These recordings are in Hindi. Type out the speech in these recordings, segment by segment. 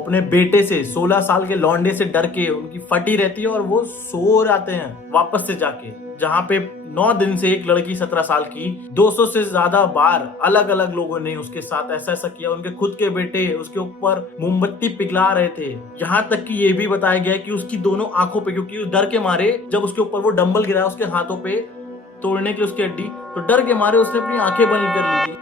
वो अपने बेटे से 16 साल के लौंडे से डर के उनकी फटी रहती है और वो सो जाते हैं वापस से जाके, जहां पे 9 दिन से एक लड़की 17 साल की 200 से ज्यादा बार अलग अलग लोगों ने उसके साथ ऐसा ऐसा किया। उनके खुद के बेटे उसके ऊपर मोमबत्ती पिघला रहे थे। यहाँ तक कि ये भी बताया गया है कि उसकी दोनों आंखों पे, क्योंकि उस डर के मारे जब उसके ऊपर वो डंबल गिरा उसके हाथों पे तोड़ने के लिए उसकी हड्डी, तो डर के मारे उसने अपनी आंखें बंद कर ली थी।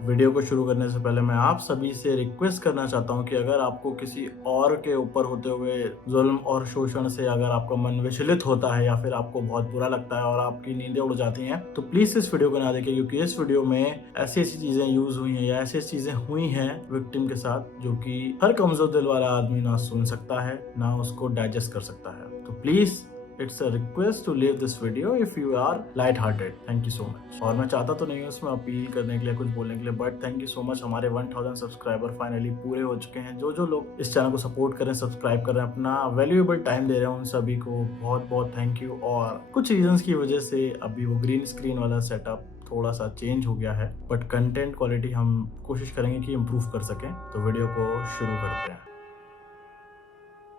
वीडियो को शुरू करने से पहले मैं आप सभी से रिक्वेस्ट करना चाहता हूं कि अगर आपको किसी और के ऊपर होते हुए जुल्म और शोषण से अगर आपका मन विचलित होता है या फिर आपको बहुत बुरा लगता है और आपकी नींदें उड़ जाती हैं, तो प्लीज इस वीडियो को ना देखें, क्योंकि इस वीडियो में ऐसी ऐसी चीजें यूज हुई हैं या ऐसी ऐसी चीजें हुई हैं विक्टिम के साथ जो कि हर कमजोर दिल वाला आदमी ना सुन सकता है ना उसको डाइजेस्ट कर सकता है। तो please It's a request to leave this video if you are light-hearted. Thank you so much. और मैं चाहता तो नहीं हूँ उसमें अपील करने के लिए, कुछ बोलने के लिए, but thank you so much. हमारे 1000 सब्सक्राइबर फाइनली पूरे हो चुके हैं। जो लोग इस चैनल को सपोर्ट कर रहे हैं, सब्सक्राइब कर रहे हैं, अपना वैल्यूएबल टाइम दे रहे हैं, उन सभी को बहुत बहुत थैंक यू। और कुछ रीजंस की वजह से अभी वो ग्रीन स्क्रीन वाला सेटअप थोड़ा सा चेंज हो गया है, बट कंटेंट क्वालिटी हम कोशिश करेंगे कि इम्प्रूव कर सकें। तो वीडियो को शुरू करते हैं।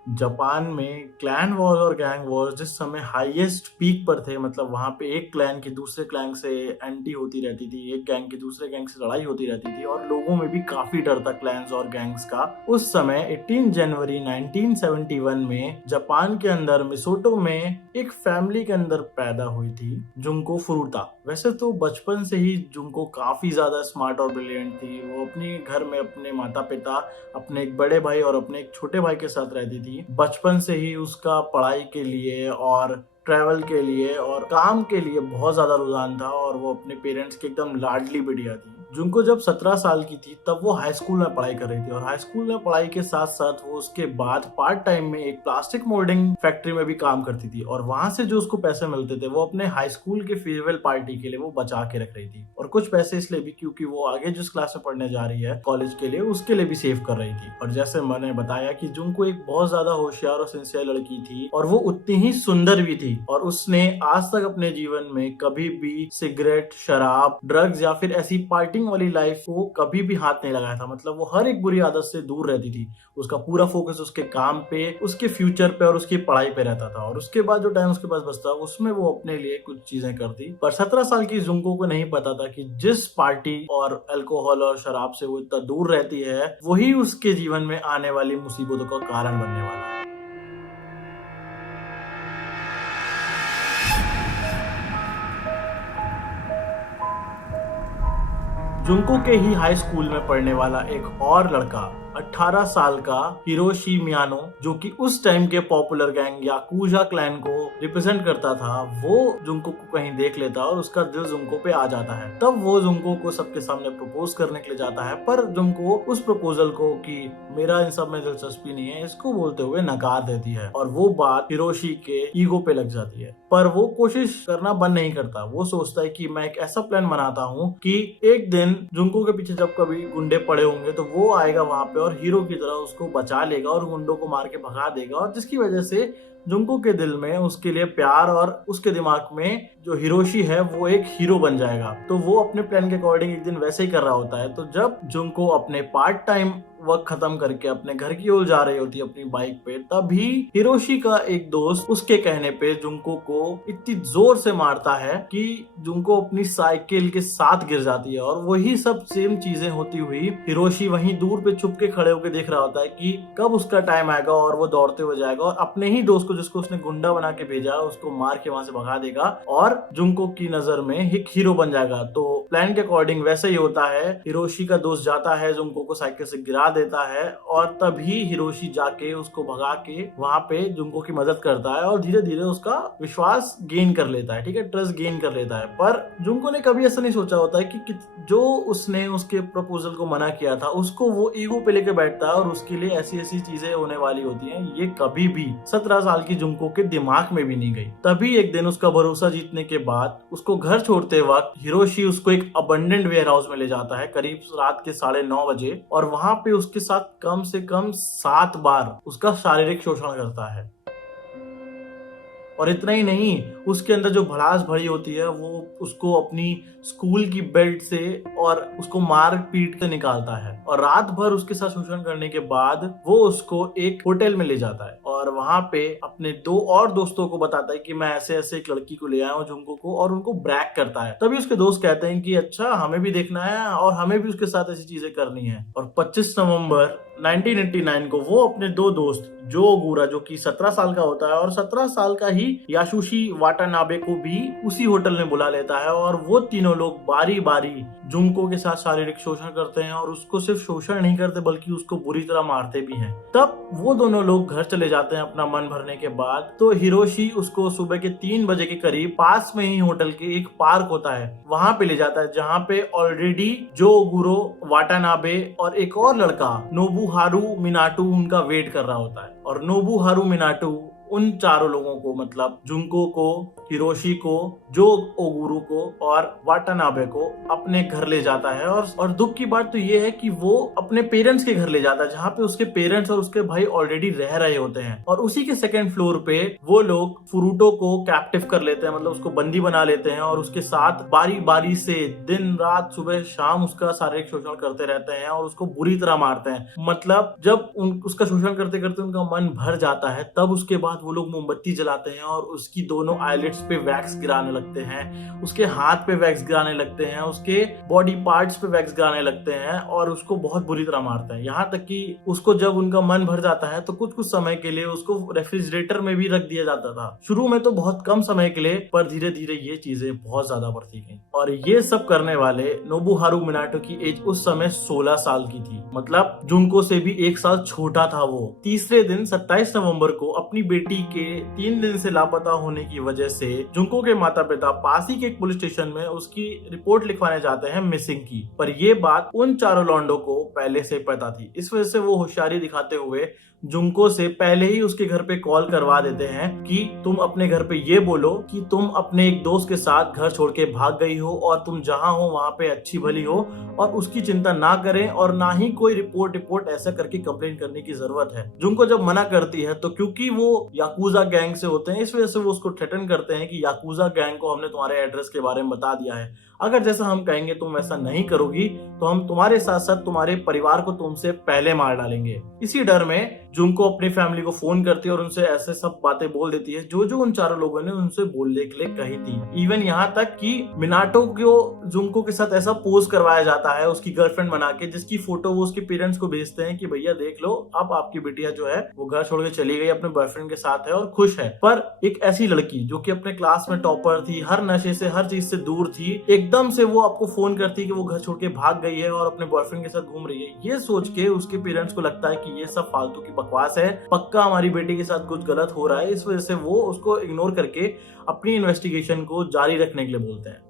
जापान में क्लैन वॉर और गैंग वॉर जिस समय हाईएस्ट पीक पर थे, मतलब वहां पे एक क्लैन की दूसरे क्लैन से एंटी होती रहती थी, एक गैंग की दूसरे गैंग से लड़ाई होती रहती थी और लोगों में भी काफी डर था क्लैन्स और गैंग्स का। उस समय 18 जनवरी 1971 में जापान के अंदर मिसोटो में एक फैमिली के अंदर पैदा हुई थी जुंको फुरुता। वैसे तो बचपन से ही जुंको काफी ज्यादा स्मार्ट और ब्रिलियंट थी। वो अपने घर में अपने माता पिता, अपने एक बड़े भाई और अपने एक छोटे भाई के साथ रहती थी। बचपन से ही उसका पढ़ाई के लिए और ट्रैवल के लिए और काम के लिए बहुत ज्यादा रुझान था और वो अपने पेरेंट्स की एकदम लाडली बिटिया थी। जुनको जब 17 साल की थी तब वो हाई स्कूल में पढ़ाई कर रही थी और हाई स्कूल में पढ़ाई के साथ साथ वो उसके बाद पार्ट टाइम में एक प्लास्टिक मोल्डिंग फैक्ट्री में भी काम करती थी और वहां से जो उसको पैसे मिलते थे वो अपने हाई स्कूल के फेयरवेल पार्टी के लिए वो बचा के रख रही थी। और कुछ पैसे इसलिए भी क्योंकि वो आगे जिस क्लास में पढ़ने जा रही है कॉलेज के लिए, उसके लिए भी सेव कर रही थी। और जैसे मैंने बताया कि जुनको एक बहुत ज्यादा होशियार और सिंसियर लड़की थी और वो उतनी ही सुंदर भी थी और उसने आज तक अपने जीवन में कभी भी सिगरेट, शराब, ड्रग्स या फिर ऐसी पार्टिंग वाली लाइफ को कभी भी हाथ नहीं लगाया था। मतलब वो हर एक बुरी आदत से दूर रहती थी। उसका पूरा फोकस उसके काम पे, उसके फ्यूचर पे और उसकी पढ़ाई पे रहता था और उसके बाद जो टाइम उसके पास बचता उसमें वो अपने लिए कुछ चीजें करती। पर 17 साल की जुंको को नहीं पता था कि जिस पार्टी और अल्कोहल और शराब से वो इतना दूर रहती है वही उसके जीवन में आने वाली मुसीबतों का कारण बनने वाला है। जुंको के ही हाई स्कूल में पढ़ने वाला एक और लड़का 18 साल का हिरोशी मियानो, जो कि उस टाइम के पॉपुलर गैंग याकुजा क्लैन को रिप्रेजेंट करता था, वो जुंको को कहीं देख लेता और उसका दिल जुंको पे आ जाता है। तब वो जुंको को सबके सामने प्रपोज करने के लिए जाता है, पर जुंको उस प्रपोजल को कि मेरा इन सब में दिलचस्पी नहीं है इसको बोलते हुए नकार देती है और वो बात हिरोशी के ईगो पे लग जाती है। पर वो कोशिश करना बंद नहीं करता। वो सोचता है कि मैं एक ऐसा प्लान बनाता हूँ कि एक दिन जुंको के पीछे जब कभी गुंडे पड़े होंगे तो वो आएगा वहां पे और हीरो की तरह उसको बचा लेगा और गुंडों को मार के भगा देगा, और जिसकी वजह से जुंको के दिल में उसके लिए प्यार और उसके दिमाग में जो हिरोशी है वो एक हीरो बन जाएगा। तो वो अपने प्लान के अकॉर्डिंग एक दिन वैसे ही कर रहा होता है। तो जब जुंको अपने पार्ट टाइम वर्क खत्म करके अपने घर की ओर जा रही होती है अपनी बाइक पे, तभी हिरोशी का एक दोस्त उसके कहने पे जुंको को इतनी जोर से मारता है कि जुंको अपनी साइकिल के साथ गिर जाती है। और वही सब सेम चीजें होती हुई हिरोशी वहीं दूर पे छुप के खड़े होकर देख रहा होता है कि कब उसका टाइम आएगा और वो दौड़ते हुए जाएगा और अपने ही दोस्त को, जिसको उसने गुंडा बना के भेजा, उसको मार के वहां से भगा देगा और जुंको की नजर में एक हीरो बन जाएगा। तो प्लान के अकॉर्डिंग वैसे ही होता है। हिरोशी का दोस्त जाता है, जुंको को साइकिल से गिरा देता है और तभी हिरोशी जाके उसको भगा के वहां पे जुंको की मदद करता है और धीरे धीरे उसका विश्वास गेन कर लेता है, ठीक है, ट्रस्ट गेन कर लेता है। पर जुंको ने कभी ऐसा नहीं सोचा होता है कि जो उसने उसके प्रपोजल को मना किया था उसको वो ईगो पे लेके बैठता है और उसके लिए ऐसी ऐसी चीजें होने वाली होती हैं, ये कभी भी 17 साल की जुंको के दिमाग में भी नहीं गई। तभी एक दिन उसका भरोसा जीतने के बाद उसको घर छोड़ते वक्त हिरोशी उसको एक अबंडेंट वेयर हाउस में ले जाता है करीब रात के 9:30 बजे और वहां पे उसके साथ कम से कम 7 बार उसका शारीरिक शोषण करता है। और इतना ही नहीं, उसके अंदर जो भड़ास भरी होती है वो उसको अपनी स्कूल की बेल्ट से और उसको मार पीट के निकालता है, और रात भर उसके साथ शोषण करने के बाद वो उसको एक होटल में ले जाता है और वहां पे अपने 2 और दोस्तों को बताता है कि मैं ऐसे ऐसे एक लड़की को ले आया हूँ जुंको को, और उनको ब्रैग करता है। तभी उसके दोस्त कहते हैं कि अच्छा, हमें भी देखना है और हमें भी उसके साथ ऐसी चीजें करनी है। और 25 नवंबर 1989 को वो अपने 2 दोस्त जो ओगुरा, जो कि 17 साल का होता है, और 17 साल का ही यासुशी वाटानाबे को भी उसी होटल में बुला लेता है, और वो तीनों लोग बारी बारी जुंको के साथ शारीरिक शोषण करते हैं, और उसको सिर्फ शोषण नहीं करते बल्कि उसको बुरी तरह मारते भी हैं। तब वो दोनों लोग घर चले जाते हैं अपना मन भरने के बाद। तो हिरोशी उसको सुबह के 3 बजे के करीब पास में ही होटल के एक पार्क होता है वहां पे ले जाता है, जहां पे ऑलरेडी जो ओगुरो वाटानाबे और एक और लड़का नोबुहारू मिनाटो उनका वेट कर रहा होता है। और नोबुहारू मिनाटो उन चारों लोगों को, मतलब जुंको को, हिरोशी को, जो ओगुरो को और वाटानाबे को अपने घर ले जाता है। और दुख की बात तो ये है कि वो अपने पेरेंट्स के घर ले जाता है, जहाँ पे उसके पेरेंट्स और उसके भाई ऑलरेडी रह रहे होते हैं। और उसी के 2nd फ्लोर पे वो लोग फुरुटो को कैप्टिव कर लेते हैं, मतलब उसको बंदी बना लेते हैं, और उसके साथ बारी बारी से दिन रात सुबह शाम उसका शारीरिक शोषण करते रहते हैं और उसको बुरी तरह मारते हैं। मतलब जब उसका शोषण करते करते उनका मन भर जाता है, तब उसके बाद वो लोग मोमबत्ती जलाते हैं और उसकी दोनों आईलिड्स पे वैक्स गिराने लगते हैं, उसके हाथ पे वैक्स गिराने लगते हैं, उसके बॉडी पार्ट्स पे वैक्स गिराने लगते हैं, और उसको बहुत बुरी तरह मारते हैं। यहाँ तक कि उसको जब उनका मन भर जाता है तो कुछ कुछ समय के लिए उसको रेफ्रिजरेटर में भी रख दिया जाता था। शुरू में तो बहुत कम समय के लिए, पर धीरे धीरे ये चीजें बहुत ज्यादा बढ़ती गई। और ये सब करने वाले नोबुहारू मिनाटो की एज उस समय 16 साल की थी, मतलब जुंको से भी 1 साल छोटा था वो। तीसरे दिन 27 नवंबर को अपनी बेटी के 3 दिन से लापता होने की वजह से जुंको के माता पिता पास ही के एक पुलिस स्टेशन में उसकी रिपोर्ट लिखवाने जाते हैं मिसिंग की। पर ये बात उन चारों लॉन्डो को पहले से पता थी, इस वजह से वो होशियारी दिखाते हुए जुंको से पहले ही उसके घर पे कॉल करवा देते हैं कि तुम अपने घर पे ये बोलो कि तुम अपने एक दोस्त के साथ घर छोड़ के भाग गई हो, और तुम जहां हो वहां पे अच्छी भली हो, और उसकी चिंता ना करें, और ना ही कोई रिपोर्ट ऐसा करके कंप्लेन करने की जरूरत है। जुंको जब मना करती है तो क्योंकि वो याकुजा गैंग से होते हैं, इस वजह से वो उसको थ्रेटन करते हैं कि याकुजा गैंग को हमने तुम्हारे एड्रेस के बारे में बता दिया है, अगर जैसा हम कहेंगे तुम वैसा नहीं करोगी तो हम तुम्हारे साथ साथ तुम्हारे परिवार को तुमसे पहले मार डालेंगे। इसी डर में जुंको अपनी फैमिली को फोन करती है और उनसे ऐसे सब बातें बोल देती है जो जो उन चारों लोगों ने उनसे बोलने के लिए कही थी। इवन यहाँ तक कि मिनाटो को जुंको के साथ ऐसा पोज करवाया जाता है उसकी गर्लफ्रेंड बना के, जिसकी फोटो वो उसके पेरेंट्स को भेजते हैं कि भैया देख लो, अब आपकी बिटिया जो है वो घर छोड़ के चली गई, अपने बॉयफ्रेंड के साथ है और खुश है। पर एक ऐसी लड़की जो कि अपने क्लास में टॉपर थी, हर नशे से हर चीज से दूर थी, एकदम से वो आपको फोन करती है कि वो घर छोड़ के भाग गई है और अपने बॉयफ्रेंड के साथ घूम रही है। ये सोच के उसके पेरेंट्स को लगता है कि ये सब फालतू की बकवास है, पक्का हमारी बेटी के साथ कुछ गलत हो रहा है। इस वजह से वो उसको इग्नोर करके अपनी इन्वेस्टिगेशन को जारी रखने के लिए बोलते हैं।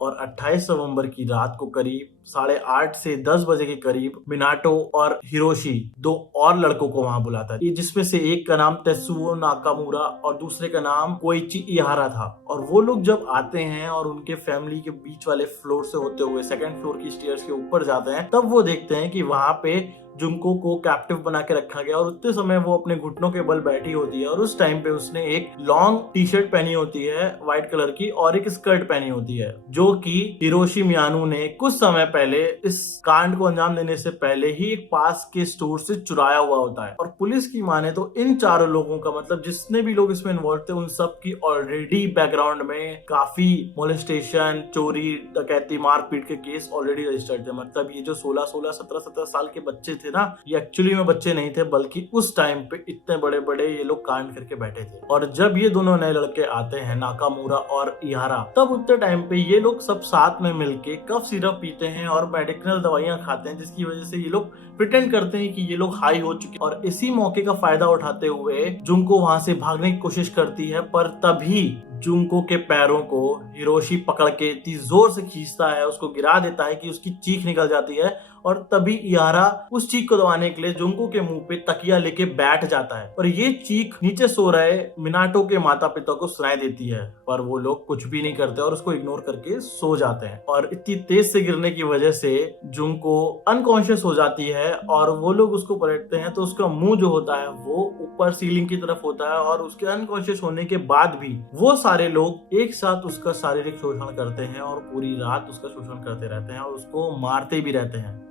और 28 नवंबर की रात को करीब 8:30 से 10 बजे के करीब मिनाटो और हिरोशी 2 और लड़कों को वहां बुलाता है, जिसमें से एक का नाम तेत्सुओ नाकामुरा और दूसरे का नाम कोइची इहारा था। और वो लोग जब आते हैं और उनके फैमिली के बीच वाले फ्लोर से होते हुए 2nd फ्लोर की स्टेयर्स के ऊपर जाते हैं, तब वो देखते हैं कि वहां पे जुंको को कैप्टिव बना के रखा गया और उतने समय वो अपने घुटनों के बल बैठी होती है। और उस टाइम पे उसने एक लॉन्ग टी शर्ट पहनी होती है व्हाइट कलर की और एक स्कर्ट पहनी होती है, जो कि हिरोशी मियानो ने कुछ समय पहले इस कांड को अंजाम देने से पहले ही एक पास के स्टोर से चुराया हुआ होता है। और पुलिस की माने तो इन चारों लोगों का, मतलब जितने भी लोग इसमें इन्वॉल्व थे, उन सब की ऑलरेडी बैकग्राउंड में काफी मोलेस्टेशन, चोरी, डकैती, मारपीट के केस ऑलरेडी रजिस्टर्ड थे। मतलब ये जो 16, 17 साल के बच्चे थे ना, ये एक्चुअली में बच्चे नहीं थे, बल्कि उस टाइम पे इतने बड़े बड़े ये लोग कांड करके बैठे थे। और जब ये दोनों नए लड़के आते हैं, नाकामुरा और इहारा, तब उतने टाइम पे ये लोग सब साथ में मिलके कफ सिरप पीते हैं और मेडिकल दवाइयां खाते हैं, जिसकी वजह से ये लोग प्रिटेंड करते हैं कि ये लोग हाई हो चुके। और इसी मौके का फायदा उठाते हुए जुंको वहां से भागने की कोशिश करती है, पर तभी जुंको के पैरों को हिरोशी पकड़ के इतनी जोर से खींचता है, उसको गिरा देता है कि उसकी चीख निकल जाती है और तभी इयारा उस चीख को दबाने के लिए जुंको के मुंह पे तकिया लेके बैठ जाता है और ये चीख नीचे सो रहे मिनाटो के माता पिता को सुनाई देती है, पर वो लोग कुछ भी नहीं करते और उसको इग्नोर करके सो जाते हैं। और इतनी तेज से गिरने की वजह से जुंको अनकॉन्शियस हो जाती है और वो लोग उसको पलटते हैं तो उसका मुंह जो होता है वो ऊपर सीलिंग की तरफ होता है और उसके अनकॉन्शियस होने के बाद भी वो सारे लोग एक साथ उसका शारीरिक शोषण करते हैं और पूरी रात उसका शोषण करते रहते हैं और उसको मारते भी रहते हैं।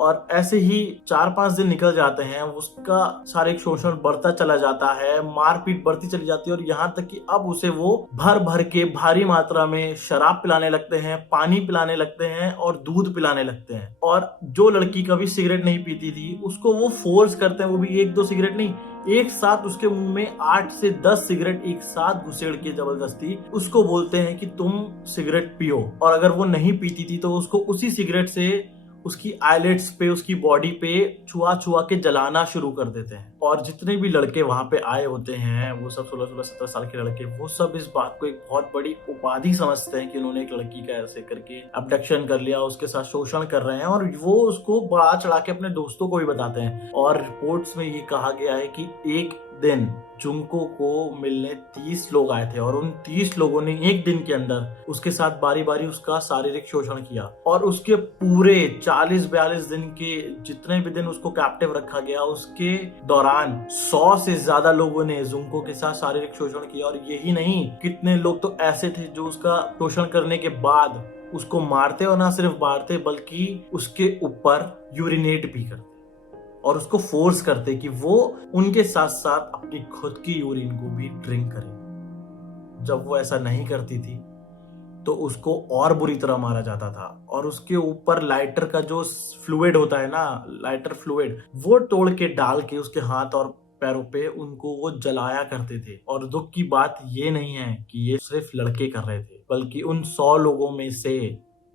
और ऐसे ही 4-5 दिन निकल जाते हैं, उसका शारीरिक शोषण बढ़ता चला जाता है, मारपीट बढ़ती चली जाती है और यहाँ तक कि अब उसे वो भर भर के भारी मात्रा में शराब पिलाने लगते हैं, पानी पिलाने लगते हैं और दूध पिलाने लगते हैं। और जो लड़की कभी सिगरेट नहीं पीती थी उसको वो फोर्स करते हैं, वो भी 1-2 सिगरेट नहीं, एक साथ उसके मुंह में 8 से 10 सिगरेट एक साथ घुसेड़ के जबरदस्ती उसको बोलते हैं कि तुम सिगरेट पियो। और अगर वो नहीं पीती थी तो उसको उसी सिगरेट से उसकी आईलेट्स पे, उसकी बॉडी पे छुआ छुआ के जलाना शुरू कर देते हैं। और जितने भी लड़के वहां पे आए होते हैं वो सब 16-17 साल के लड़के, वो सब इस बात को एक बहुत बड़ी उपाधि समझते हैं कि उन्होंने एक लड़की का ऐसे करके अबडक्शन कर लिया, उसके साथ शोषण कर रहे हैं और वो उसको बढ़ा चढ़ा के अपने दोस्तों को भी बताते हैं। और रिपोर्ट्स में ये कहा गया है कि एक दिन जुंको को मिलने 30 लोग आए थे और उन 30 लोगों ने एक दिन के अंदर उसके साथ बारी बारी उसका शारीरिक शोषण किया। और उसके पूरे 40-42 दिन के जितने भी दिन उसको कैप्टिव रखा गया उसके दौरान 100 से ज्यादा लोगों ने जुंको के साथ शारीरिक शोषण किया। और यही नहीं, कितने लोग तो ऐसे थे जो उसका शोषण करने के बाद उसको मारते और ना सिर्फ मारते बल्कि उसके ऊपर यूरिनेट भी करते और उसको फोर्स करते कि वो उनके साथ साथ अपनी खुद की यूरिन को भी ड्रिंक करे। जब वो ऐसा नहीं करती थी तो उसको और बुरी तरह मारा जाता था और उसके ऊपर लाइटर का जो फ्लूइड होता है ना, लाइटर फ्लूइड, वो तोड़ के डाल के उसके हाथ और पैरों पे उनको वो जलाया करते थे। और दुख की बात ये नहीं है कि ये सिर्फ लड़के कर रहे थे, बल्कि उन 100 लोगों में से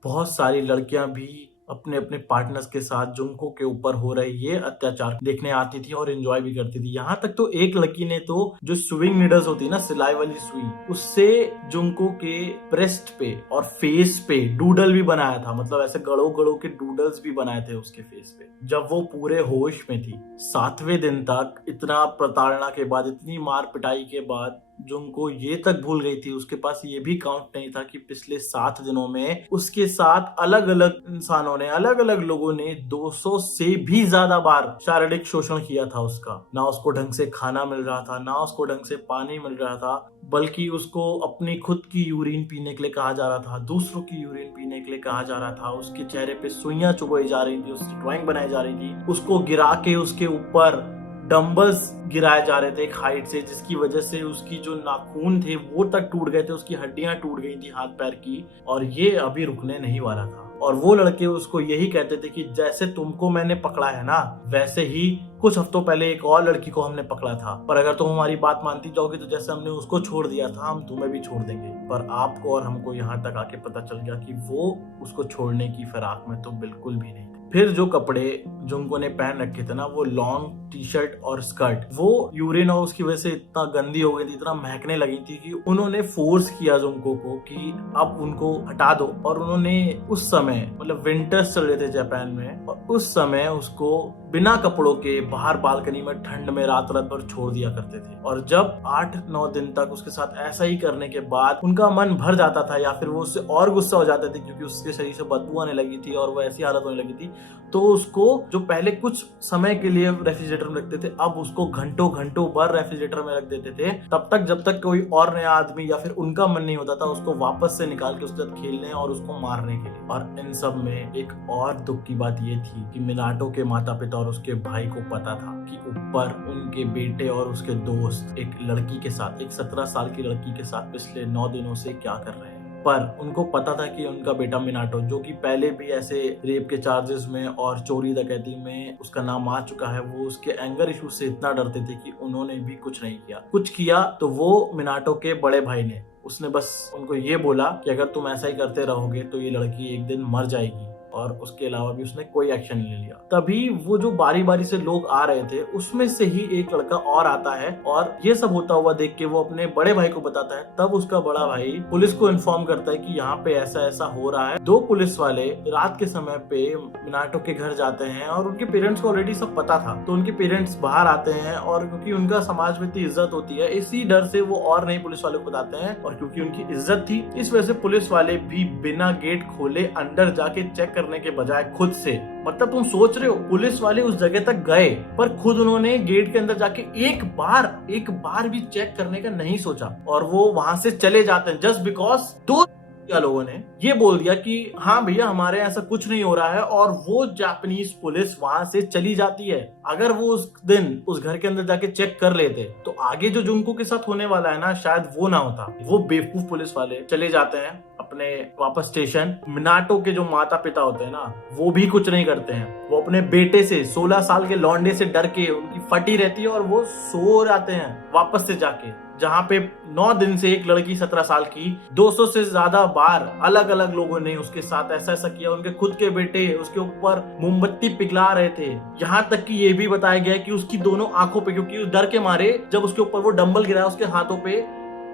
बहुत सारी लड़कियां भी अपने अपने पार्टनर्स के साथ जुंको के ऊपर हो रहे ये अत्याचार देखने आती थी और एंजॉय भी करती थी। यहाँ तक तो एक लड़की ने तो जो स्विंग नीडल्स होती है ना, सिलाई वाली सुई, उससे जुंको के ब्रेस्ट पे और फेस पे डूडल भी बनाया था। मतलब ऐसे गड़ो गड़ो के डूडल्स भी बनाए थे उसके फेस पे जब वो पूरे होश में थी। 7वें दिन तक इतना प्रताड़ना के बाद, इतनी मार पिटाई के बाद जुंको ये तक भूल गई थी, उसके पास ये भी काउंट नहीं था कि पिछले 7 दिनों में उसके साथ अलग अलग इंसानों ने, अलग अलग लोगों ने 200 से भी ज्यादा बार शारीरिक शोषण किया था उसका। ना उसको ढंग से खाना मिल रहा था, ना उसको ढंग से पानी मिल रहा था, बल्कि उसको अपनी खुद की यूरिन पीने के लिए कहा जा रहा था, दूसरों की यूरिन पीने के लिए कहा जा रहा था। उसके चेहरे पे सुइयां चुभाई जा रही थी, उसकी ड्राइंग बनाई जा रही थी, उसको गिरा के उसके ऊपर डंबल्स गिराए जा रहे थे एक हाइट से, जिसकी वजह से उसकी जो नाखून थे वो तक टूट गए थे, उसकी हड्डियां टूट गई थी हाथ पैर की। और ये अभी रुकने नहीं वाला था। और वो लड़के उसको यही कहते थे कि जैसे तुमको मैंने पकड़ा है ना, वैसे ही कुछ हफ्तों पहले एक और लड़की को हमने पकड़ा था, पर अगर तुम हमारी बात मानती जाओगी तो जैसे हमने उसको छोड़ दिया था हम तुम्हें भी छोड़ देंगे। पर आपको और हमको यहाँ तक आके पता चल गया कि वो उसको छोड़ने की फिराक में तो बिल्कुल भी नहीं थे। फिर जो कपड़े जुंको ने पहन रखे थे ना, वो लॉन्ग टी शर्ट और स्कर्ट, वो यूरिन और उसकी वजह से इतना गंदी हो गई थी, इतना महकने लगी थी कि उन्होंने फोर्स किया जुंको को कि अब उनको हटा दो। और उन्होंने उस समय, मतलब विंटर्स चल रहे थे जापान में, और उस समय उसको बिना कपड़ों के बाहर बालकनी में ठंड में रात रात भर छोड़ दिया करते थे। और जब 8-9 दिन तक उसके साथ ऐसा ही करने के बाद उनका मन भर जाता था या फिर वो उससे और गुस्सा हो जाते थे क्योंकि उसके शरीर से बदबू आने लगी थी और वो ऐसी हालत होने लगी थी, तो उसको जो पहले कुछ समय के लिए रेफ्रिजरेटर में रखते थे, अब उसको घंटों घंटों भर रेफ्रिजरेटर में रख देते थे, तब तक जब तक कोई और नया आदमी या फिर उनका मन नहीं होता था उसको वापस से निकाल के उसके साथ खेलने और उसको मारने के लिए। और इन सब में एक और दुख की बात ये थी कि मिनाटो के माता पिता और उसके भाई को पता था कि ऊपर उनके बेटे और उसके दोस्त एक लड़की के साथ, एक 17 साल की लड़की के साथ पिछले 9 दिनों से क्या कर रहे हैं। पर उनको पता था कि उनका बेटा मिनाटो, जो कि पहले भी ऐसे रेप के चार्जेस में और चोरी डकैती में उसका नाम आ चुका है, वो उसके एंगर इशू से इतना डरते थे कि उन्होंने भी कुछ नहीं किया। कुछ किया तो वो मिनाटो के बड़े भाई ने, उसने बस उनको ये बोला कि अगर तुम ऐसा ही करते रहोगे तो ये लड़की एक दिन मर जाएगी। और उसके अलावा भी उसने कोई एक्शन नहीं लिया। तभी वो जो बारी बारी से लोग आ रहे थे उसमें से ही एक लड़का और आता है और ये सब होता हुआ देख के वो अपने बड़े भाई को बताता है। तब उसका बड़ा भाई पुलिस को इन्फॉर्म करता है कि यहाँ पे ऐसा ऐसा हो रहा है। दो पुलिस वाले रात के समय पे मिनाटो के घर जाते हैं और उनके पेरेंट्स को ऑलरेडी सब पता था, तो उनके पेरेंट्स बाहर आते हैं और क्योंकि उनका समाज में इतनी इज्जत होती है इसी डर से वो और नहीं पुलिस वाले को बताते हैं, और क्योंकि उनकी इज्जत थी इस वजह से पुलिस वाले भी बिना गेट खोले अंदर जाके चेक करने के बजाय खुद से, मतलब तुम सोच रहे हो पुलिस वाले उस जगह तक गए पर खुद उन्होंने गेट के अंदर जाके एक बार भी चेक करने का नहीं सोचा और वो वहां से चले जाते हैं जस्ट बिकॉज दो लोगों ने ये बोल दिया कि हाँ भैया हमारे ऐसा कुछ नहीं हो रहा है, और वो जापानीज पुलिस वहां से चली जाती है। अगर वो उस दिन उस घर के अंदर जाके चेक कर लेते तो आगे जो जुंको के साथ होने वाला है ना शायद वो ना होता। वो बेवकूफ पुलिस वाले चले जाते हैं अपने वापस स्टेशन। मिनाटो के जो माता पिता होते हैं ना वो भी कुछ नहीं करते हैं, वो अपने बेटे से 16 साल के लौंडे से डर के उनकी फटी रहती है और वो सो जाते हैं वापस से जाके, जहाँ पे 9 दिन से एक लड़की 17 साल की 200 से ज्यादा बार अलग अलग लोगों ने उसके साथ ऐसा ऐसा किया। उनके खुद के बेटे उसके ऊपर मोमबत्ती पिघला रहे थे, यहाँ तक कि ये भी बताया गया कि उसकी दोनों आंखों पे, क्योंकि डर के मारे जब उसके ऊपर वो डंबल गिरा उसके हाथों पे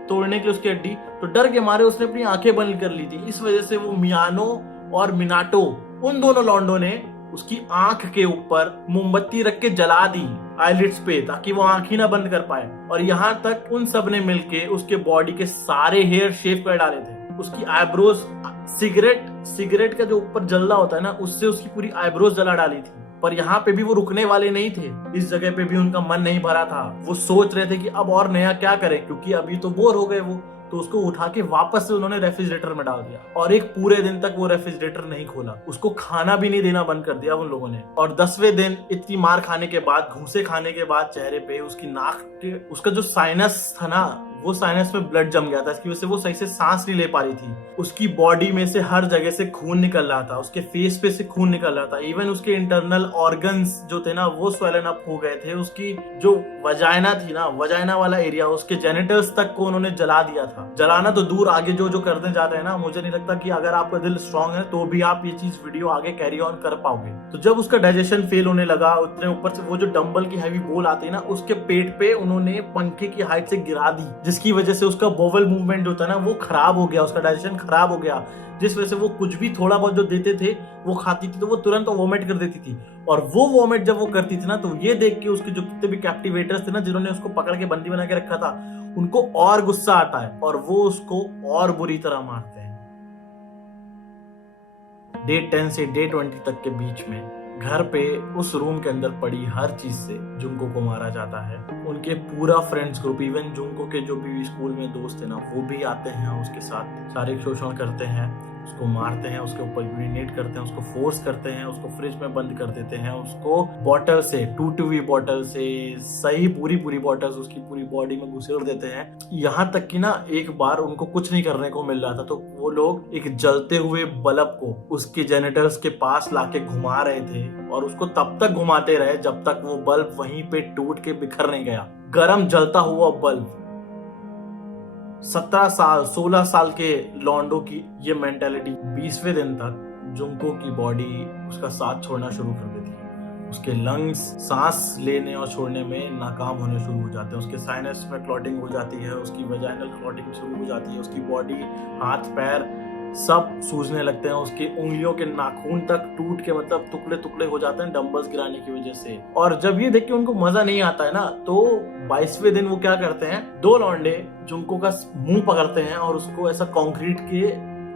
तोड़ने की उसकी हड्डी, तो डर के मारे उसने अपनी आंखें बंद कर ली थी। इस वजह से वो मियानो और मिनाटो उन दोनों लॉन्डो ने उसकी आंख के ऊपर मोमबत्ती रख के जला दी आईलिड्स पे, ताकि वो आंख ही ना बंद कर पाए। और यहाँ तक उन सब ने मिलके उसके बॉडी के सारे हेयर शेव कर डाले थे। उसकी आईब्रोज सिगरेट का जो ऊपर जल्दा होता है ना उससे उसकी पूरी आईब्रोज जला डाली थी। पर यहाँ पे भी वो रुकने वाले नहीं थे, इस जगह पे भी उनका मन नहीं भरा था। वो सोच रहे थे कि अब और नया क्या करें, क्योंकि अभी तो बोर हो गए वो, तो उसको उठा के वापस से उन्होंने रेफ्रिजरेटर में डाल दिया और एक पूरे दिन तक वो रेफ्रिजरेटर नहीं खोला। उसको खाना भी नहीं देना बंद कर दिया उन लोगों ने। और 10वें दिन इतनी मार खाने के बाद, घूसे खाने के बाद चेहरे पे उसकी नाक के उसका जो साइनस था ना वो साइनस में ब्लड जम गया था, इसकी वजह से वो सही से सांस नहीं ले पा रही थी। उसकी बॉडी में से हर जगह से खून निकल रहा था, उसके फेस पे से खून निकल रहा था। इवन उसके इंटरनल ऑर्गन्स जो थे ना वो स्वेलन अप हो गए थे। उसकी जो वजाइना थी ना, वजाइना वाला एरिया, उसके जेनिटल्स तक को उन्होंने जला दिया था। जलाना तो दूर, आगे जो करने जा रहे हैं ना, मुझे नहीं लगता कि अगर आपका दिल स्ट्रांग है तो भी आप ये चीज वीडियो आगे कैरी ऑन कर पाओगे। तो जब उसका डाइजेशन फेल होने लगा, उतने ऊपर से वो जो डंबल की हैवी बोल आती है ना उसके पेट पे उन्होंने पंखे की हाइट से गिरा दी, जिसकी वजह से उसका बोवल मूवमेंट जो था ना वो खराब हो गया, उसका डाइजेशन खराब हो गया, जिस वजह से वो कुछ भी थोड़ा बहुत जो देते थे वो खाती थी तो वो तुरंत वोमिट कर देती थी। और वो वोमिट जब वो करती थी ना तो ये देख के उसके जो कितने भी कैप्टिवेटर्स थे ना जिन्होंने उसको पकड़ के बंदी बना के रखा था, उनको और गुस्सा आता है और वो उसको और बुरी तरह मारते हैं। डे 10 से डे 20 तक के बीच में घर पे उस रूम के अंदर पड़ी हर चीज से जुंको को मारा जाता है। उनके पूरा फ्रेंड्स ग्रुप, इवन जुंको के जो भी स्कूल में दोस्त है ना वो भी आते हैं, उसके साथ शारीरिक शोषण करते हैं, उसको मारते हैं, उसके ऊपर यूरिनेट करते हैं, उसको फोर्स करते हैं, उसको फ्रिज में बंद कर देते हैं, उसको बॉटल से 2 बॉटल से सही पूरी बॉटल्स उसकी पूरी बॉडी में घुसेड़ देते हैं। यहाँ तक कि ना एक बार उनको कुछ नहीं करने को मिल रहा था तो वो लोग एक जलते हुए बल्ब को उसके जेनिटल्स के पास लाके घुमा रहे थे और उसको तब तक घुमाते रहे जब तक वो बल्ब वहीं पे टूट के बिखर नहीं गया। गरम जलता हुआ बल्ब। 17 साल 16 साल के लॉन्डो की ये मेंटालिटी 20वें दिन तक जुंको की बॉडी उसका साथ छोड़ना शुरू कर देती है। उसके लंग्स सांस लेने और छोड़ने में नाकाम होने शुरू हो जाते हैं, उसके साइनस में क्लॉटिंग हो जाती है, उसकी वजाइनल क्लॉटिंग शुरू हो जाती है, उसकी बॉडी हाथ पैर सब सूजने लगते हैं, उसकी उंगलियों के नाखून तक टूट के मतलब टुकड़े टुकड़े हो जाते हैं डंबल्स गिराने की वजह से। और जब ये देख के उनको मजा नहीं आता है ना तो 22वें दिन वो क्या करते हैं, 2 लौंडे जुंको का मुंह पकड़ते हैं और उसको ऐसा कंक्रीट के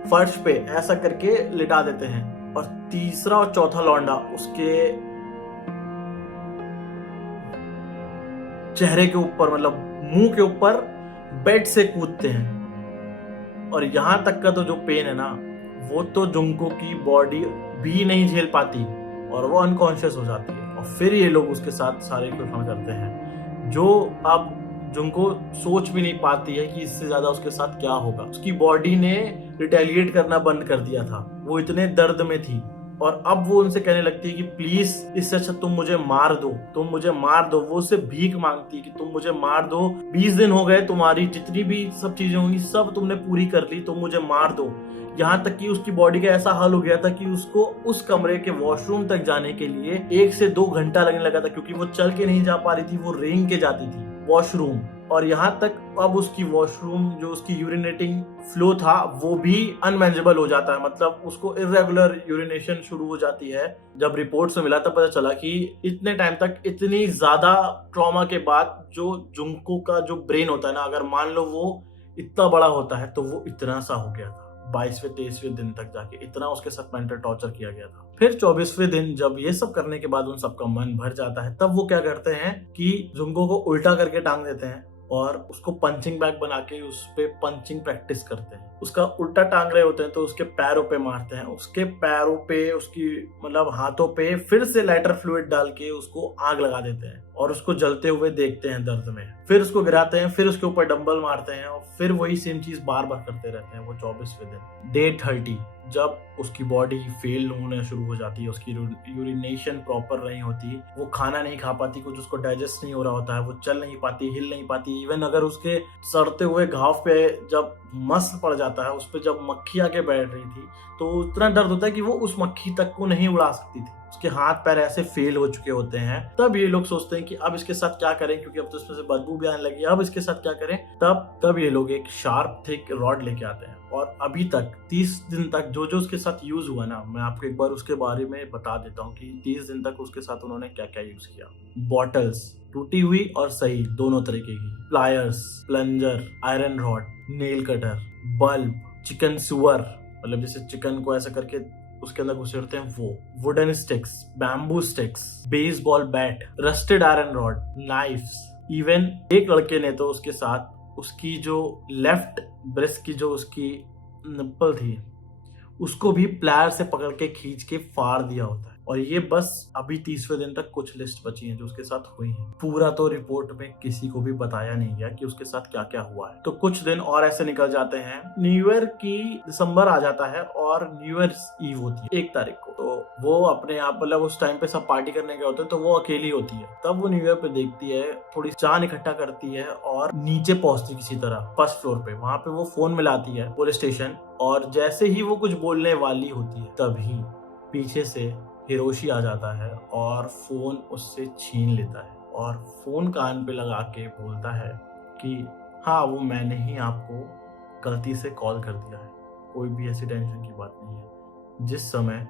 फर्श पे ऐसा करके लिटा देते हैं और तीसरा और चौथा लौंडा उसके चेहरे के ऊपर मतलब मुंह के ऊपर बेड से कूदते हैं। और यहां तक का तो जो पेन है ना वो तो जुंको की बॉडी भी नहीं झेल पाती और वो अनकॉन्शियस हो जाती है। और फिर ये लोग उसके साथ शारीरिक शोषण करते हैं जो अब जुंको सोच भी नहीं पाती है कि इससे ज्यादा उसके साथ क्या होगा। उसकी बॉडी ने रिटेलिएट करना बंद कर दिया था, वो इतने दर्द में थी और अब वो उनसे कहने लगती है कि प्लीज इससे अच्छा तुम मुझे मार दो, तुम मुझे मार दो। वो उससे भीख मांगती है कि तुम मुझे मार दो, 20 दिन हो गए, तुम्हारी जितनी भी सब चीजें होंगी सब तुमने पूरी कर ली, तुम मुझे मार दो। यहाँ तक कि उसकी बॉडी का ऐसा हाल हो गया था कि उसको उस कमरे के वॉशरूम तक जाने के लिए 1 से 2 घंटा लगने लगा था, क्योंकि वो चल के नहीं जा पा रही थी, वो रेंग के जाती थी वॉशरूम। और यहाँ तक अब उसकी वॉशरूम जो उसकी यूरिनेटिंग फ्लो था वो भी अनमैनेजेबल हो जाता है, मतलब उसको इरेगुलर यूरिनेशन शुरू हो जाती है। जब रिपोर्ट्स में मिला तब पता चला कि इतने टाइम तक, इतनी ज्यादा ट्रॉमा के बाद जो जुंको का जो ब्रेन होता है ना, अगर मान लो वो इतना बड़ा होता है तो वो इतना सा हो गया था। 22वें-23वें दिन तक जाके इतना उसके साथ मेंटल टॉर्चर किया गया था। फिर 24वें दिन जब ये सब करने के बाद उन सबका मन भर जाता है, तब वो क्या करते हैं कि जुंको को उल्टा करके टांग देते हैं और उसको पंचिंग बैग बना के उस पे पंचिंग प्रैक्टिस करते हैं। उसका उल्टा टांग रहे होते हैं तो उसके पैरों पे मारते हैं, उसके पैरों पे, उसकी मतलब हाथों पे फिर से लाइटर फ्लूइड डाल के उसको आग लगा देते हैं और उसको जलते हुए देखते हैं दर्द में। फिर उसको गिराते हैं, फिर उसके ऊपर डंबल मारते हैं और फिर वही सेम चीज बार बार करते रहते हैं। वो 24वें दिन, डे 30, जब उसकी बॉडी फेल होने शुरू हो जाती है, उसकी यूरिनेशन प्रॉपर नहीं होती, वो खाना नहीं खा पाती, कुछ उसको डाइजेस्ट नहीं हो रहा होता है, वो चल नहीं पाती, हिल नहीं पाती। इवन अगर उसके सड़ते हुए घाव पे जब मसल पड़ जाता है, उस पर जब मक्खी आके बैठ रही थी, तो इतना दर्द होता है कि वो उस मक्खी तक को नहीं उड़ा सकती थी। उसके हाथ पैर ऐसे फेल हो चुके होते हैं। तब ये लोग सोचते हैं कि अब इसके साथ क्या करें, क्योंकि अब तो इसमें से बदबू भी आने लगी, अब इसके साथ क्या करें। तब ये लोग एक शार्प थिक रॉड लेके आते हैं और अभी तक 30 दिन तक जो जो उसके साथ यूज हुआ ना, मैं आपको एक बार उसके बारे में बता देता हूँ कि 30 दिन तक उसके साथ उन्होंने क्या क्या यूज किया। बॉटल्स, टूटी हुई और सही दोनों तरीके की, pliers, plunger, iron rod, nail cutter, bulb, chicken सुअर, मतलब जैसे चिकन को ऐसा करके उसके अंदर घुसेड़ते हैं वो, wooden sticks, bamboo sticks, baseball bat, rusted iron rod, knifes. Even एक लड़के ने तो उसके साथ उसकी जो लेफ्ट ब्रेस्ट की जो उसकी निप्पल थी उसको भी प्लायर से पकड़ के खींच के फाड़ दिया होता है। और ये बस अभी 30वें दिन तक कुछ लिस्ट बची है जो उसके साथ हुई है। पूरा तो रिपोर्ट में किसी को भी बताया नहीं गया कि उसके साथ क्या क्या हुआ है। तो कुछ दिन और ऐसे निकल जाते हैं। न्यू ईयर की दिसंबर आ जाता है और न्यू ईयर ईव होती है 1 तारीख को। तो वो अपने आप, मतलब उस टाइम पे सब पार्टी करने गए होते हैं तो वो अकेली होती है। तब वो न्यू ईयर पे देखती है, थोड़ी चांद इकट्ठा करती है और नीचे पहुंचती किसी तरह फर्स्ट फ्लोर पे। वहां पे वो फोन मिलाती है पुलिस स्टेशन, और जैसे ही वो कुछ बोलने वाली होती है तभी पीछे से हिरोशी आ जाता है और फोन उससे छीन लेता है और फोन कान पे लगा के बोलता है कि हाँ, वो मैंने ही आपको गलती से कॉल कर दिया है, कोई भी ऐसी टेंशन की बात नहीं है। जिस समय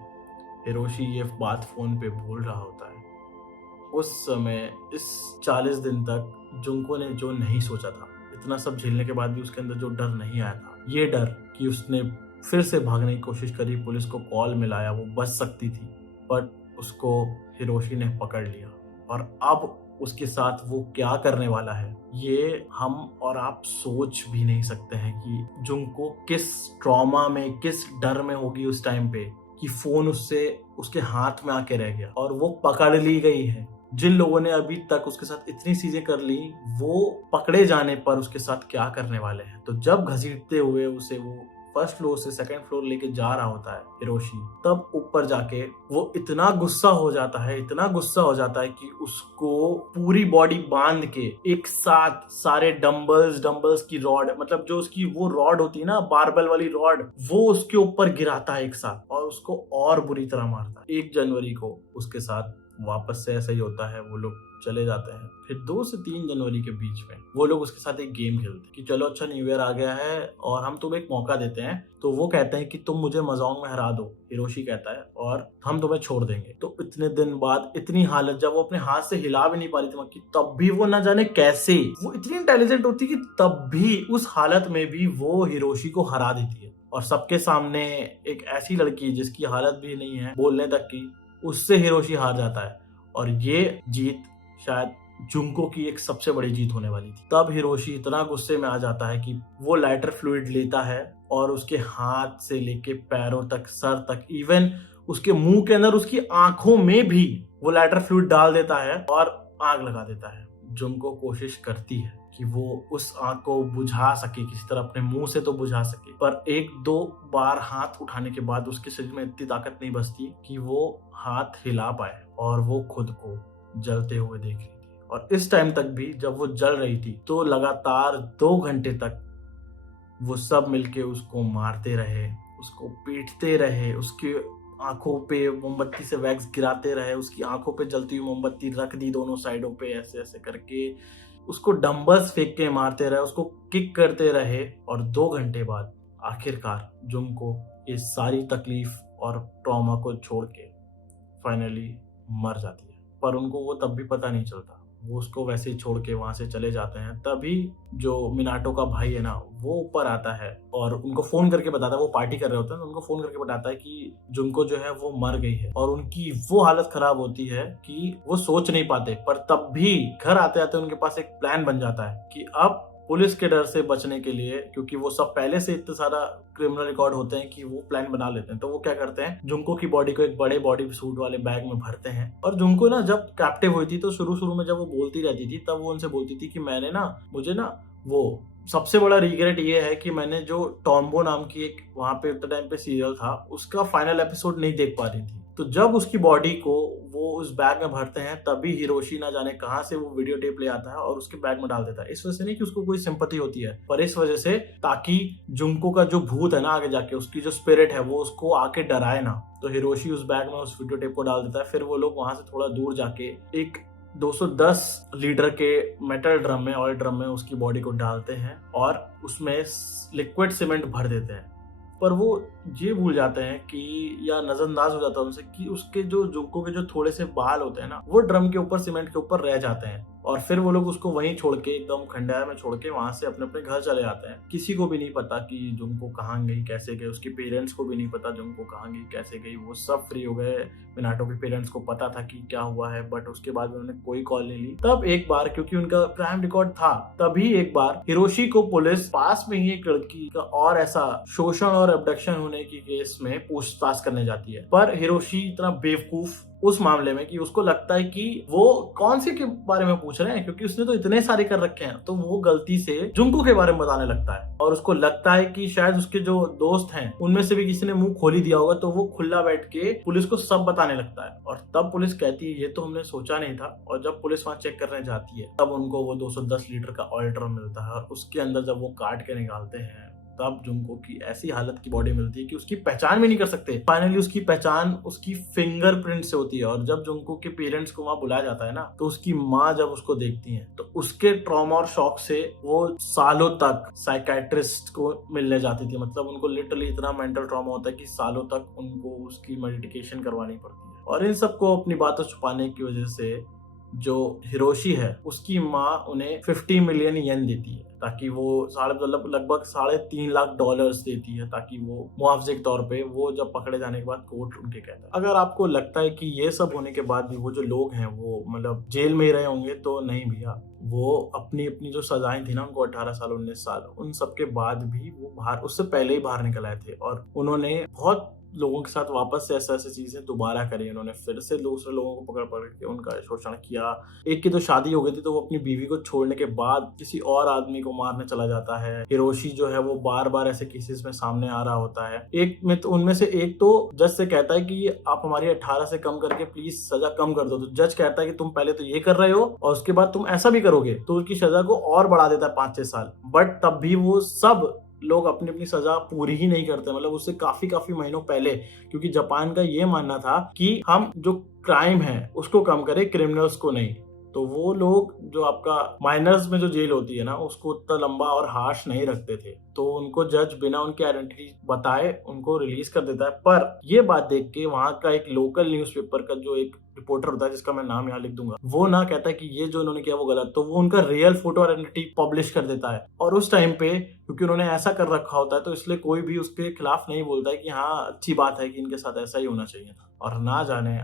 हिरोशी ये बात फोन पे बोल रहा होता है, उस समय इस 40 दिन तक जुंको ने जो नहीं सोचा था, इतना सब झेलने के बाद भी उसके अंदर जो डर नहीं आया था, ये डर कि उसने फिर से भागने की कोशिश करी, पुलिस को कॉल मिलाया, वो बच सकती थी, बट उसको हिरोशी ने पकड़ लिया। और अब उसके साथ वो क्या करने वाला है ये हम और आप सोच भी नहीं सकते हैं कि जुंको किस ट्रॉमा में, किस डर में होगी उस टाइम पे कि फोन उससे उसके हाथ में आके रह गया और वो पकड़ ली गई है। जिन लोगों ने अभी तक उसके साथ इतनी चीजें कर ली, वो पकड़े जाने पर उसके साथ क्या करने वाले हैं। तो जब घसीटते हुए उसे वो फर्स्ट फ्लोर से सेकंड फ्लोर लेके जा रहा होता है हिरोशी, तब ऊपर जाके वो इतना गुस्सा हो जाता है, इतना गुस्सा हो जाता है कि उसको पूरी बॉडी बांध के एक साथ सारे डंबल्स की रॉड, मतलब जो उसकी वो रॉड होती है ना, बारबेल वाली रॉड, वो उसके ऊपर गिराता है एक साथ और उसको और बुरी तरह मारता है। 1 जनवरी को उसके साथ वापस से ऐसा ही होता है, वो लोग चले जाते हैं। फिर 2 से 3 जनवरी के बीच में वो लोग उसके साथ एक गेम खेलते हैं कि चलो अच्छा न्यू ईयर आ गया है और हम तुम्हें एक मौका देते हैं। तो वो कहते हैं कि तुम मुझे मजांग में हरा दो, हिरोशी कहता है, और हम तुम्हें छोड़ देंगे। तो इतने दिन बाद इतनी हालत, जब वो अपने हाथ से हिला भी नहीं पा रही थी मक्खी, तब भी वो न जाने कैसे, वो इतनी इंटेलिजेंट होती कि तब भी उस हालत में भी वो हिरोशी को हरा देती है। और सबके सामने एक ऐसी लड़की जिसकी हालत भी नहीं है बोलने तक की, उससे हिरोशी हार जाता है। और ये जीत शायद जुंको की एक सबसे बड़ी जीत होने वाली थी। तब हिरोशी इतना गुस्से में आ जाता है कि वो लाइटर फ्लूइड लेता है और उसके हाथ से लेके पैरों तक, सर तक, इवन उसके मुंह के अंदर, उसकी आंखों में भी वो लाइटर फ्लूइड डाल देता है और आग लगा देता है। जुंको कोशिश करती है कि वो उस आग को बुझा सके, किसी तरह अपने मुंह से तो बुझा सके। पर एक दो बार हाथ उठाने के बाद उसके शरीर में इतनी ताकत नहीं बचती कि वो हाथ हिला पाए और वो खुद को जलते हुए देख रही थी। और इस टाइम तक भी जब वो जल रही थी तो लगातार 2 घंटे तक वो सब मिलके उसको मारते रहे, उसको पीटते रहे, उसकी आंखों पे मोमबत्ती से वैक्स गिराते रहे, उसकी आंखों पे जलती हुई मोमबत्ती रख दी दोनों साइडों पे ऐसे ऐसे करके, उसको डंबल्स फेंक के मारते रहे, उसको किक करते रहे। और 2 घंटे बाद आखिरकार जुंको इस सारी तकलीफ और ट्रॉमा को छोड़ के फाइनली मर जाती है। पर उनको वो तब भी पता नहीं चलता, वो उसको वैसे ही छोड़ के वहां से चले जाते हैं। तभी जो मिनाटो का भाई है ना, वो ऊपर आता है और उनको फोन करके बताता है, वो पार्टी कर रहे होते हैं तो उनको फोन करके बताता है कि जुनको जो है वो मर गई है। और उनकी वो हालत खराब होती है कि वो सोच नहीं पाते। पर तब भी घर आते आते उनके पास एक प्लान बन जाता है कि अब पुलिस के डर से बचने के लिए, क्योंकि वो सब पहले से इतना सारा क्रिमिनल रिकॉर्ड होते हैं कि वो प्लान बना लेते हैं, तो वो क्या करते हैं, जुंको की बॉडी को एक बड़े बॉडी सूट वाले बैग में भरते हैं। और जुंको ना जब कैप्टिव हुई थी तो शुरू शुरू में जब वो बोलती रहती थी तब वो उनसे बोलती थी कि मुझे ना वो सबसे बड़ा रिग्रेट ये है कि मैंने जो टॉम्बो नाम की एक वहां पे उतना टाइम पे सीरियल था उसका फाइनल एपिसोड नहीं देख पा रही थी। तो जब उसकी बॉडी को वो उस बैग में भरते हैं तभी हिरोशी ना जाने कहां से वो वीडियो टेप ले आता है और उसके बैग में डाल देता है। इस वजह से नहीं कि उसको कोई सिंपैथी होती है, पर इस वजह से ताकि जुंको का जो भूत है ना आगे जाके, उसकी जो स्पिरिट है वो उसको आके डराए ना। तो हिरोशी उस बैग में उस वीडियो टेप को डाल देता है। फिर वो लोग वहां से थोड़ा दूर जाके एक 210 लीटर के मेटल ड्रम में, ऑयल ड्रम में उसकी बॉडी को डालते हैं और उसमें लिक्विड सीमेंट भर देते हैं। पर वो ये भूल जाते हैं कि, या नजरअंदाज हो जाता है उनसे कि उसके जो जुंको के जो थोड़े से बाल होते हैं ना, वो ड्रम के ऊपर सीमेंट के ऊपर रह जाते हैं। और फिर वो लोग उसको वहीं छोड़ के, एकदम खंडार में छोड़ के वहां से अपने अपने घर चले जाते हैं। किसी को भी नहीं पता कि जुंको कहाँ गई, कैसे गई, उसके पेरेंट्स को भी नहीं पता जुंको कहाँ गई, कैसे गई। वो सब फ्री हो गए। मिनाटो के पेरेंट्स को पता था कि क्या हुआ है, बट उसके बाद उन्होंने कोई कॉल नहीं ली। तब एक बार, क्योंकि उनका क्राइम रिकॉर्ड था, तभी एक बार हिरोशी को पुलिस पास में ही एक लड़की का और ऐसा शोषण और अबडक्शन होने की केस में पूछताछ करने जाती है। पर हिरोशी इतना बेवकूफ उस मामले में कि उसको लगता है कि वो कौन से के बारे में पूछ रहे हैं, क्योंकि उसने तो इतने सारे कर रखे हैं। तो वो गलती से जुंको के बारे में बताने लगता है और उसको लगता है कि शायद उसके जो दोस्त हैं उनमें से भी किसी ने मुंह खोल ही दिया होगा। तो वो खुला बैठ के पुलिस को सब बताने लगता है। और तब पुलिस कहती है ये तो हमने सोचा नहीं था। और जब पुलिस वहां चेक करने जाती है तब उनको वो 210 लीटर का ऑयल ड्रम मिलता है और उसके अंदर जब वो काट के निकालते हैं तब जुंको की ऐसी हालत की बॉडी मिलती है कि उसकी पहचान भी नहीं कर सकते। फाइनली उसकी पहचान उसकी फिंगरप्रिंट से होती है। और जब जुंको के पेरेंट्स को वहां बुलाया जाता है ना, तो उसकी माँ जब उसको देखती है तो उसके ट्रॉमा और शॉक से वो सालों तक साइकेट्रिस्ट को मिलने जाती थी। मतलब उनको लिटरली इतना मेंटल ट्रॉमा होता है कि सालों तक उनको उसकी मेडिकेशन करवानी पड़ती है। और इन सबको अपनी बातों छुपाने की वजह से जो हिरोशी है उसकी माँ उन्हें 50 मिलियन येन देती है, ताकि वो लगभग $3.5 लाख देती है, ताकि वो मुआवजे के तौर पे, वो जब पकड़े जाने के बाद कोर्ट उनके कहता है। अगर आपको लगता है कि ये सब होने के बाद भी वो जो लोग हैं वो मतलब जेल में ही रहे होंगे, तो नहीं भैया, वो अपनी अपनी जो सजाएं थी ना उनको 18 साल 19 साल, उन सब के बाद भी वो बाहर, उससे पहले ही बाहर निकल आए थे। और उन्होंने बहुत लोगों के साथ वापस से ऐसे ऐसे चीजें दोबारा करी। उन्होंने फिर से दूसरे लोगों को पकड़ पकड़ के उनका शोषण किया। एक की तो शादी हो गई थी तो वो अपनी बीवी को छोड़ने के बाद किसी और आदमी को मारने चला जाता है। हिरोशी जो है वो बार बार ऐसे केसेस में सामने आ रहा होता है। एक में तो उनमें से एक तो जज से कहता है कि आप हमारी 18 से कम करके प्लीज सजा कम कर दो। तो जज कहता है कि तुम पहले तो ये कर रहे हो और उसके बाद तुम ऐसा भी करोगे, तो उनकी सजा को और बढ़ा देता है 5-6 साल। बट तब भी वो सब लोग अपनी अपनी सजा पूरी ही नहीं करते, मतलब उससे काफी काफी महीनों पहले। क्योंकि जापान का ये मानना था कि हम जो क्राइम है उसको कम करें, क्रिमिनल्स को नहीं। तो वो लोग जो आपका माइनर्स में जो जेल होती है ना, उसको उतना लंबा और हार्श नहीं रखते थे। तो उनको जज बिना उनकी आइडेंटिटी बताए उनको रिलीज कर देता है। पर ये बात देख के वहां का एक लोकल न्यूज़पेपर का जो एक रिपोर्टर होता है, जिसका मैं नाम यहाँ लिख दूंगा, वो ना कहता है कि ये जो उन्होंने किया वो गलत, तो वो उनका रियल फोटो आइडेंटिटी पब्लिश कर देता है। और उस टाइम पे क्योंकि उन्होंने ऐसा कर रखा होता है तो इसलिए कोई भी उसके खिलाफ नहीं बोलता है कि हाँ अच्छी बात है कि इनके साथ ऐसा ही होना चाहिए था। और ना जाने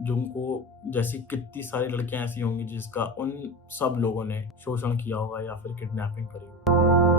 जुंको जैसी कितनी सारी लड़कियां ऐसी होंगी जिसका उन सब लोगों ने शोषण किया होगा या फिर किडनैपिंग करी होगी।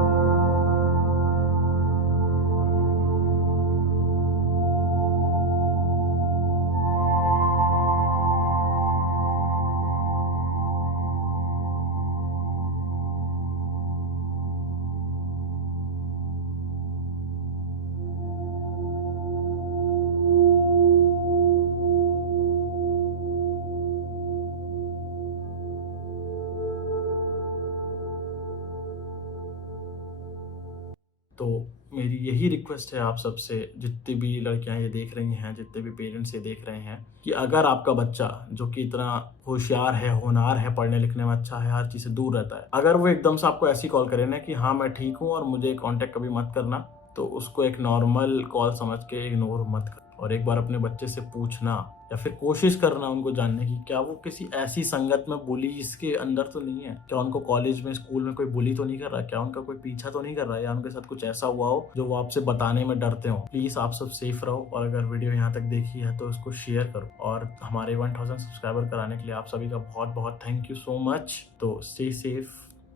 तो मेरी यही रिक्वेस्ट है आप सबसे, जितनी भी लड़कियां ये देख रही हैं, जितने भी पेरेंट्स ये देख रहे हैं, कि अगर आपका बच्चा जो कि इतना होशियार है, होनहार है, पढ़ने लिखने में अच्छा है, हर चीज़ से दूर रहता है, अगर वो एकदम से आपको ऐसी कॉल करे ना कि हाँ मैं ठीक हूँ और मुझे कांटेक्ट कभी मत करना, तो उसको एक नॉर्मल कॉल समझ के इग्नोर मत कर, और एक बार अपने बच्चे से पूछना या फिर कोशिश करना उनको जानने की, क्या वो किसी ऐसी संगत में बुली इसके अंदर तो नहीं है, क्या उनको कॉलेज में, स्कूल में कोई बुली तो नहीं कर रहा, क्या उनका कोई पीछा तो नहीं कर रहा है, या उनके साथ कुछ ऐसा हुआ हो जो वो आपसे बताने में डरते हो। प्लीज आप सब सेफ रहो, और अगर वीडियो यहाँ तक देखी है तो उसको शेयर करो, और हमारे 1000 सब्सक्राइबर कराने के लिए आप सभी का बहुत बहुत थैंक यू सो मच। तो स्टे सेफ,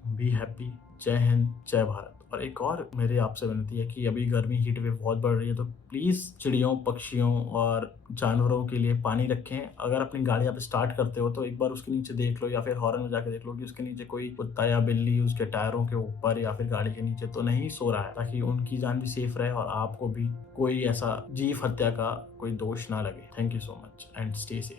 बी हैप्पी, जय हिंद, जय भारत। और एक और मेरी आपसे विनती है कि अभी गर्मी हीट वेव बहुत बढ़ रही है, तो प्लीज़ चिड़ियों, पक्षियों और जानवरों के लिए पानी रखें। अगर अपनी गाड़ी आप स्टार्ट करते हो तो एक बार उसके नीचे देख लो, या फिर हॉर्न में जाके देख लो कि उसके नीचे कोई कुत्ता या बिल्ली उसके टायरों के ऊपर या फिर गाड़ी के नीचे तो नहीं सो रहा है, ताकि उनकी जान भी सेफ रहे और आपको भी कोई ऐसा जीव हत्या का कोई दोष ना लगे। Thank you so much and stay safe.